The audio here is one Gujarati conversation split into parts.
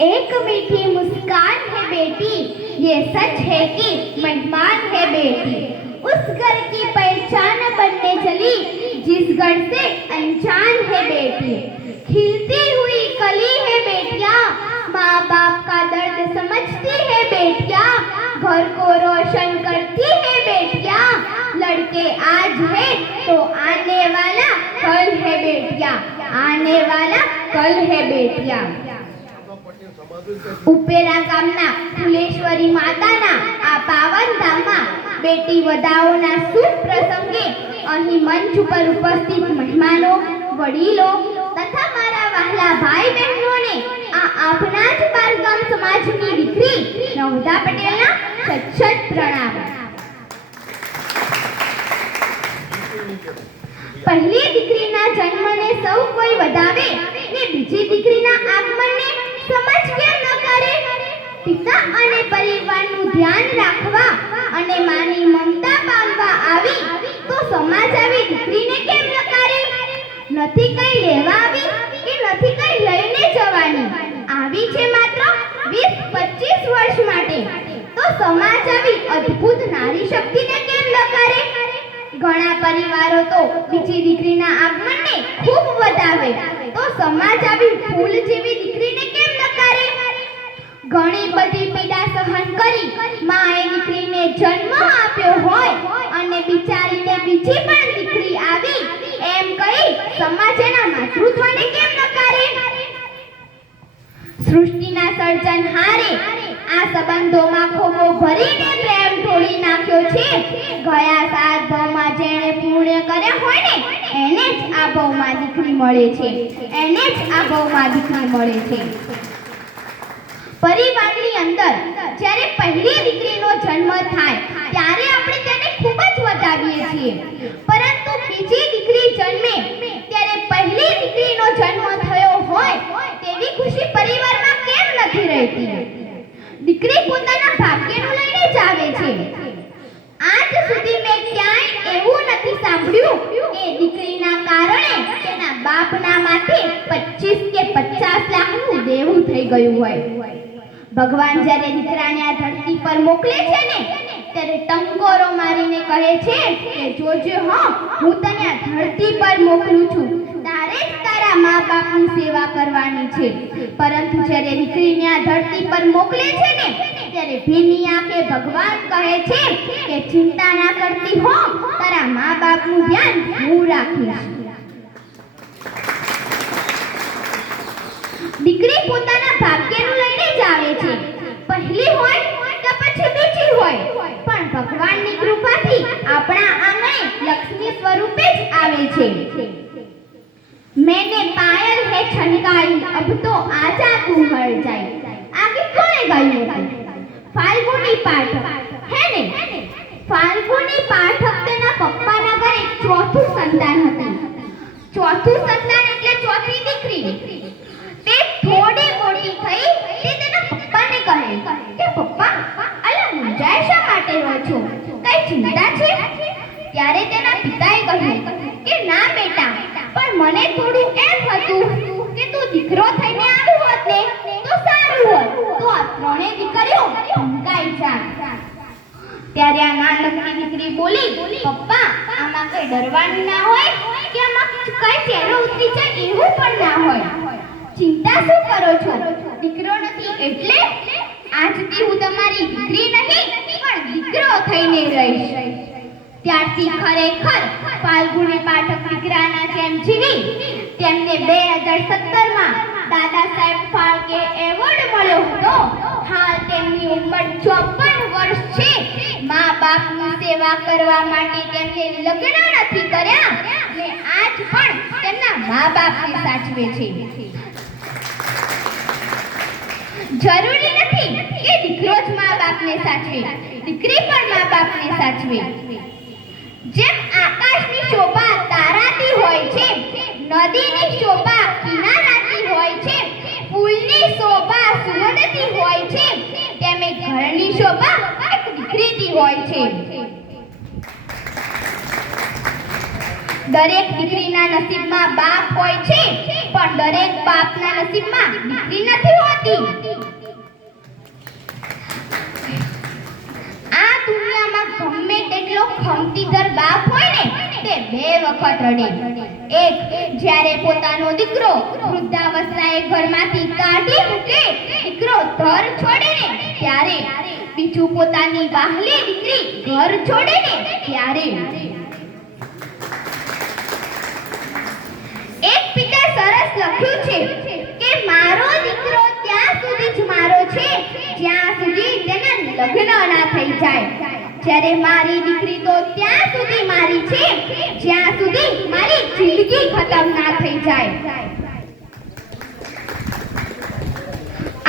एक मीठी मुस्कान है बेटी, ये सच है कि मेहमान है बेटी। उस घर की पहचान बनने चली जिस घर से अनजान है बेटी। खिलती हुई कली है बेटियां, माँ बाप का दर्द समझती है बेटियां। घर को रोशन करती है बेटियां। लड़के आज है तो आने वाला कल है बेटियां, आने वाला कल है बेटियां। ઉપેરા ગામના ફુલેશ્વરી માતાના આ પાવન ધામમાં બેટી વધાઓના શુભ પ્રસંગે અહીં મંચ ઉપર ઉપસ્થિત મહેમાનો, વડીલો તથા મારા વહાલા ભાઈ બહેનોને આ આપના જ બારગામ સમાજની દીકરી નવધા પટેલના સચ્ચત પ્રણામ। પહેલી દીકરીના જન્મને સૌ કોઈ વધાવે ને બીજી દીકરીના આગમનને સમજ કેમ ન કરે? પિતા અને પરિવારનું ધ્યાન રાખવા અને માની મમતા પામવા આવી તો સમાજ આવી દીકરીને કેમ નકારે? નથી કઈ લેવા આવી કે નથી કઈ લઈને જવાની, આવી છે માત્ર 20-25 વર્ષ માટે તો સમાજ આવી અદ્ભુત નારી શક્તિને કેમ નકારે? ઘણા પરિવારો તો બીજી દીકરીના આગમનને ખૂબ વધાવે તો સમાજ આવી ફૂલ જેવી દીકરીને કેમ નકારે? ઘણી બધી પીડા સહન કરી માએ દીકરીને જન્મ આપ્યો હોય અને બિચારીને બીજી પણ દીકરી આવી એમ કહી સમાજ એના માતૃત્વને કેમ નકારે? સૃષ્ટિના સર્જનહારે આ સંબંધોમાં ખોબો ભરીને પ્રેમ ઢોળી નાખ્યો છે। ગયા 7 ભાવમાં જેણે પુણ્ય કર્યા હોય ને એને જ આ ભાવમાં દીકરી મળે છે, એને જ આ ભાવમાં દીકરી મળે છે। પરિવારની અંદર જ્યારે પહેલી દીકરીનો જન્મ થાય ત્યારે આપણે તેને ખૂબ જ વધાવીએ છીએ, પરંતુ બીજી દીકરી જન્મે ત્યારે પહેલી દીકરીનો જન્મ થયો હોય તેવી ખુશી પરિવારમાં કેમ નથી રહેતી? દીકરી પોતાના ભાગ્યનું લઈને જ આવે છે। આજ સુધી મેં ક્યાંય એવું નથી સાંભળ્યું કે દીકરીના કારણે તેના બાપના માથે 25 કે 50 લાખનું દેવું થઈ ગયું હોય। ભગવાન જ્યારે દીકરાને આ ધરતી પર મોકલે છે ને ત્યારે ટંકોરો મારીને કહે છે કે જોજે હો, હું તને આ ધરતી પર મોકલું છું, તારે જ તારા મા બાપની સેવા કરવાની છે। પરંતુ જ્યારે દીકરીને આ ધરતી પર મોકલે છે ને ત્યારે ભીની આંખે ભગવાન કહે છે કે ચિંતા ના કરતી હો, તારા મા બાપનું ધ્યાન હું રાખીશ। દીકરી પોતાના ભાગ્યનું લઈને જ આવે છે, પહેલી હોય કે પછી બીજી હોય, પણ ભગવાનની કૃપાથી આપણા આંગણે લક્ષ્મી સ્વરૂપે જ આવે છે। मैंने पायल है छनकाई, अब तो आजा तू हर जाए, आगे कोने गाયું હતું? ફાલ્ગુની પાઠક હે ને? ફાલ્ગુની પાઠક તેના પપ્પાના ઘરે ચોથું સંતાન હતી। ચોથું સંતાન એટલે ચોથી દીકરી। તે થોડી મોટી થઈ તે તેના પપ્પાને કહે કે પપ્પા, અલા મૂંઝાય શા માટે રહો છો? કઈ ચિંતા છે? ત્યારે તેના પિતાએ કહ્યું કે ના બેટા, પણ મને થોડું એમ હતું કે તું દીકરો થઈને આવ્યો હોત ને તો સારું હોત, તો આ ત્રણે દીકરીઓ ધમકાઈ જાત। ત્યારે આ નાનકડી દીકરી બોલી, પપ્પા આમાં કઈ ડરવાનું ના હોય કે આમાં કઈ ચહેરો ઉતરી જાય એવું પણ ના હોય। ચિંતા શું કરો છો? દીકરો નથી એટલે આજથી હું તમારી દીકરી નહીં પણ દીકરો થઈને રહીશ। ત્યારથી ખરેખર ફાલ્ગુની પાઠક દીકરાના જેમ જીવી તેમને 2017માં દાદા સાહેબ ફાલ્કે એવોર્ડ મળ્યો હતો। હાલ તેમની ઉંમર 54 વર્ષ છે। મા બાપની સેવા કરવા માટે તેમને લગ્ન નથી કર્યા અને આજ પણ તેમના મા બાપને સાચવે છે। જરૂરી નથી કે દીકરો જ મા બાપને સાચવે, દીકરી પણ મા બાપને સાચવે। જેમ આકાશની શોભા તારાથી હોય છે, નદીની શોભા કિનારાથી હોય છે, ફૂલની શોભા સુગંધથી હોય છે, તેમ ઘરની શોભા એક દીકરીથી હોય છે। દરેક દીકરીના નસીબમાં બાપ હોય છે, પણ દરેક બાપના નસીબમાં દીકરી નથી હોતી। ખમતીધર બાપ હોય ને તે બે વખત રડે. એક જ્યારે પોતાનો દીકરો વૃદ્ધાવસ્થાએ ઘરમાંથી કાઢી મૂકે, દીકરો ઘર છોડે ને ત્યારે. બીજું પોતાની વહાલી દીકરી ઘર છોડે ને ત્યારે. એક પિતા સરસ લખ્યું છે કે મારો દીકરો ત્યાં સુધી જ મારો છે જ્યાં સુધી તેના લગ્ન ના થઈ જાય, જ્યારે મારી દીકરી તો ત્યાં સુધી મારી છે જ્યાં સુધી મારી જિંદગી ખતમ ના થઈ જાય.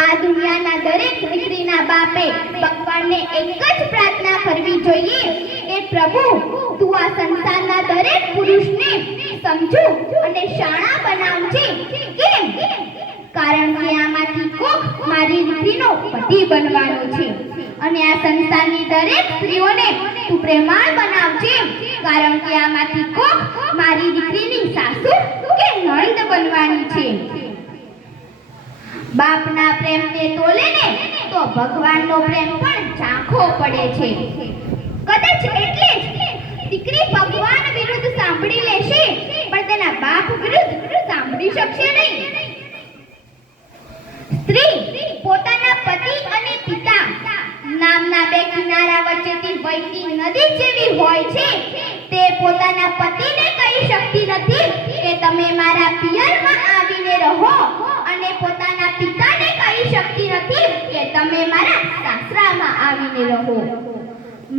આ દુનિયાના દરેક દીકરીના બાપે ભગવાનને એક જ પ્રાર્થના કરવી જોઈએ કે પ્રભુ તું આ સંસારના દરેક પુરુષને સમજુ અને શાણા બનાવજે. કેમ? કારણ કે આમાંથી કોક મારી દીકરીનો પતિ બનવાનો છે, અને આ સંસારની દરેક સ્ત્રીઓને તું પ્રેમાળ બનાવજે, કારણ કે આમાંથી કોક મારી દીકરીની સાસુ કે નણંદ બનવાની છે. બાપના પ્રેમને તોલે ને તો ભગવાનનો પ્રેમ પણ ઝાંખો પડે છે. કદાચ એટલે જ દીકરી ભગવાન વિરુદ્ધ સાંભળી લેશે પણ તેના બાપ વિરુદ્ધ સાંભળી શકશે નહીં. સ્ત્રી પોતાના પતિ અને પિતા નામના બે કિનારા વચ્ચેથી વહેતી નદી જેવી હોય છે. તે પોતાના પતિને કહી શકતી નથી કે તમે મારા પિયરમાં આવીને રહો, અને પોતાના પિતાને કહી શકતી નથી કે તમે મારા સાસરામાં આવીને રહો.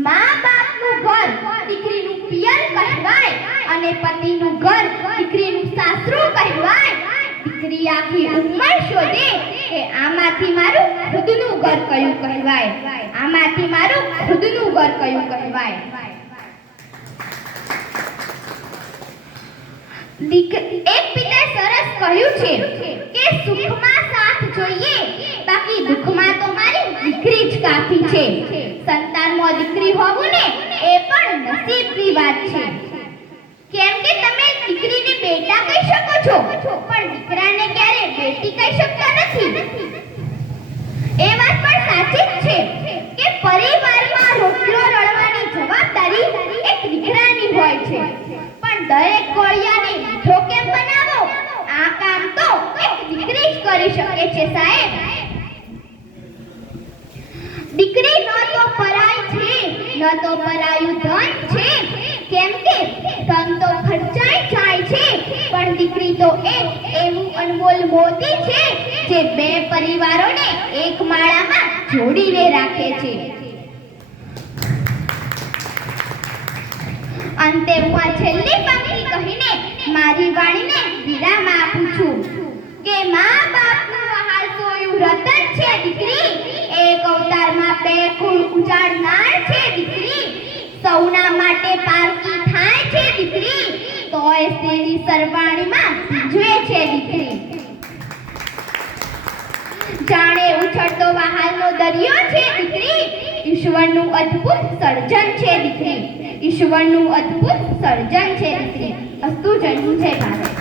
મા બાપનું ઘર દીકરીનું પિયર કહેવાય અને પતિનું ઘર દીકરીનું સાસરું કહેવાય. દીકરી આખી ઉંમર શોધે કે આમાંથી મારું ખુદનું ઘર કયું કહેવાય, આમાંથી મારું ખુદનું ઘર કયું કહેવાય. એક પિતાએ સરસ કહ્યું છે કે સુખમાં સાથ જોઈએ, બાકી દુઃખમાં તો મારી દીકરી જ કાફી છે. સંતાનમાં દીકરી હોવું ને એ પણ નસીબની વાત છે. કેમ કે તમે દીકરીને બેટા કહી શકો છો પણ દીકરાને ક્યારે બેટી કહી શકતા નથી. એ વાત પણ સાચી જ છે કે પરિવારમાં રોટલો રળવાની જવાબદારી એક દીકરાની હોય છે, પણ દરેક કોળિયાને મીઠો કેમ બનાવો આ કામ તો એક દીકરી જ કરી શકે છે સાહેબ. દીકરી ન તો પરાઈ છે ન તો પરાયું ધન છે, કેમ કે ધન તો ખર્ચાઈ જાય છે પણ દીકરી તો એક એવું અનમોલ મોતી છે જે બે પરિવારોને એક માળામાં જોડીને રાખે છે. અંતે હું આ છેલ્લી પંક્તિ કહીને મારી વાણીને વિરામ આપું છું કે મા બાપનું વહાલ સોયું રતન છે દીકરી, એક અવતારમાં બે કુળ ઉજાડનાર છે દીકરી, સૌના માટે પારકી થાય છે દીકરી, તોય તેની સરવાણીમાં જુએ છે દીકરી. જાણે ઉછળતો વહાલનો દરિયો છે દીકરી, ઈશ્વરનું અદ્ભુત સર્જન છે દીકરી, ઈશ્વરનું અદ્ભુત સર્જન છે દીકરી. અસ્તુ જય હિન્દ, જય ભારત.